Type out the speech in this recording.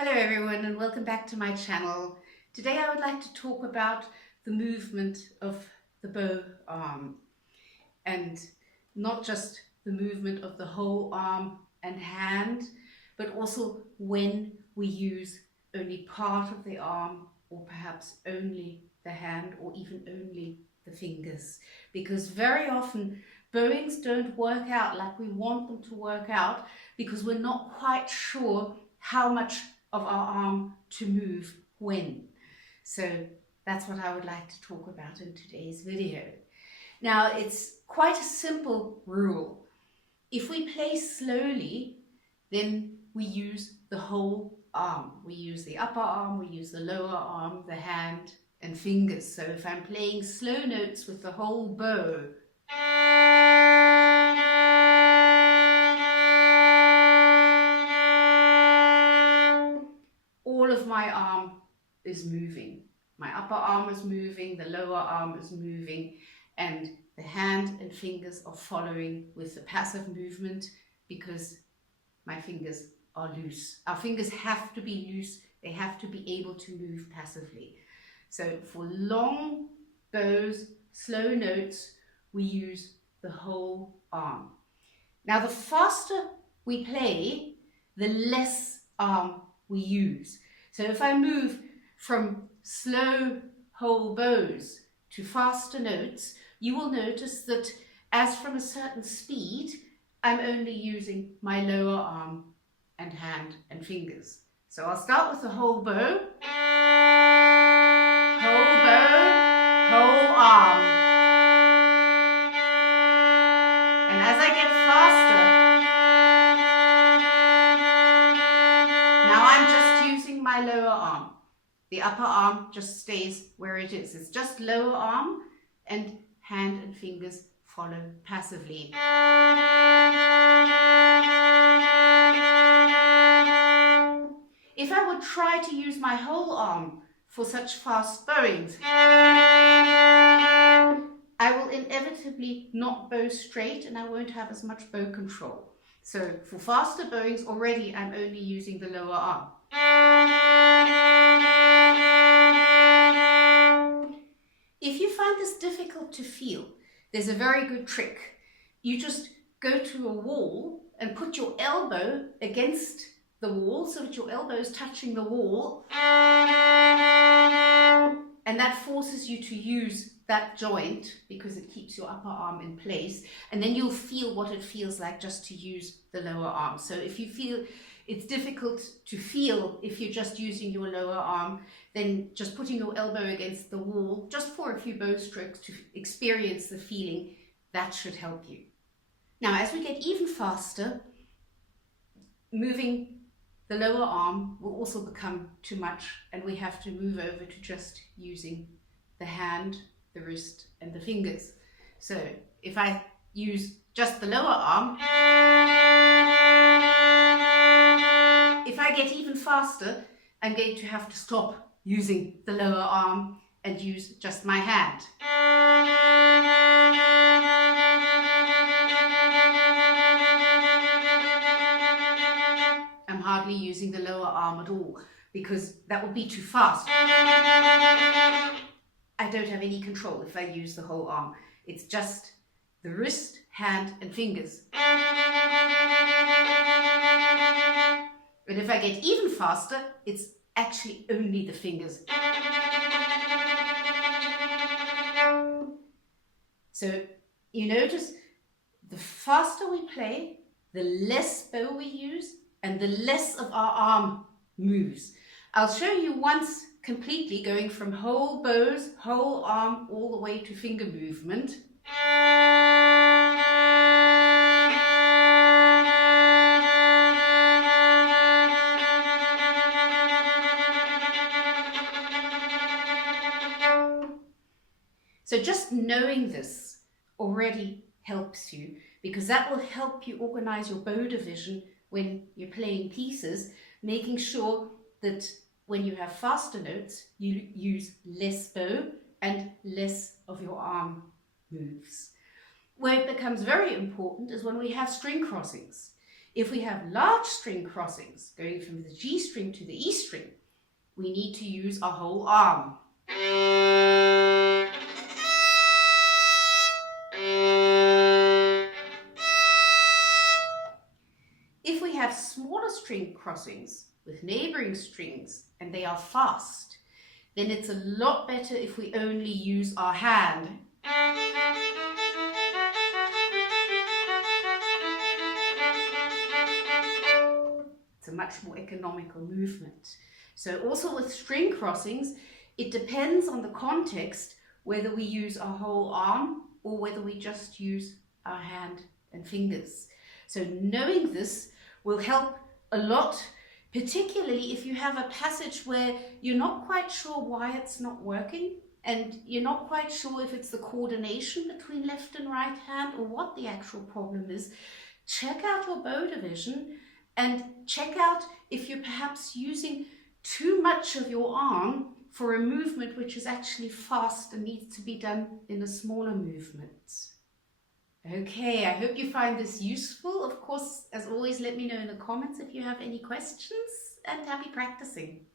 Hello everyone and welcome back to my channel. Today I would like to talk about the movement of the bow arm, and not just the movement of the whole arm and hand, but also when we use only part of the arm, or perhaps only the hand, or even only the fingers. Because very often bowings don't work out like we want them to work out because we're not quite sure how much of our arm to move when. So that's what I would like to talk about in today's video. Now, it's quite a simple rule. If we play slowly, then we use the whole arm. We use the upper arm, we use the lower arm, the hand and fingers. So if I'm playing slow notes with the whole bow, all of my arm is moving. My upper arm is moving, the lower arm is moving, and the hand and fingers are following with the passive movement because my fingers are loose. Our fingers have to be loose, they have to be able to move passively. So for long bows, slow notes, we use the whole arm. Now the faster we play, the less arm we use. So if I move from slow whole bows to faster notes, you will notice that as from a certain speed, I'm only using my lower arm and hand and fingers. So I'll start with the whole bow, whole arm. And as I get faster, now I'm just using my lower arm. The upper arm just stays where it is. It's just lower arm, and hand and fingers follow passively. If I would try to use my whole arm for such fast bowings, I will inevitably not bow straight and I won't have as much bow control. So for faster bowings, already I'm only using the lower arm. If you find this difficult to feel, there's a very good trick. You just go to a wall and put your elbow against the wall so that your elbow is touching the wall, and that forces you to use that joint because it keeps your upper arm in place, and then you'll feel what it feels like just to use the lower arm. So if you feel it's difficult to feel if you're just using your lower arm, then just putting your elbow against the wall just for a few bow strokes to experience the feeling, that should help you. Now as we get even faster, moving the lower arm will also become too much, and we have to move over to just using the hand, the wrist and the fingers. So if I use just the lower arm, if I get even faster, I'm going to have to stop using the lower arm and use just my hand. I'm hardly using the lower arm at all because that would be too fast. I don't have any control if I use the whole arm. It's just the wrist, hand and fingers. And if I get even faster, it's actually only the fingers. So you notice the faster we play, the less bow we use and the less of our arm moves. I'll show you once completely going from whole bows, whole arm, all the way to finger movement. So just knowing this already helps you, because that will help you organize your bow division when you're playing pieces, making sure that when you have faster notes, you use less bow and less of your arm moves. Where it becomes very important is when we have string crossings. If we have large string crossings going from the G string to the E string, we need to use our whole arm. If we have smaller string crossings with neighboring strings and they are fast, then it's a lot better if we only use our hand. It's a much more economical movement. So also with string crossings, it depends on the context whether we use our whole arm or whether we just use our hand and fingers. So knowing this will help a lot, particularly if you have a passage where you're not quite sure why it's not working and you're not quite sure if it's the coordination between left and right hand or what the actual problem is. Check out your bow division and check out if you're perhaps using too much of your arm for a movement which is actually fast and needs to be done in a smaller movement. Okay, I hope you find this useful. Of course, as always, let me know in the comments if you have any questions, and happy practicing.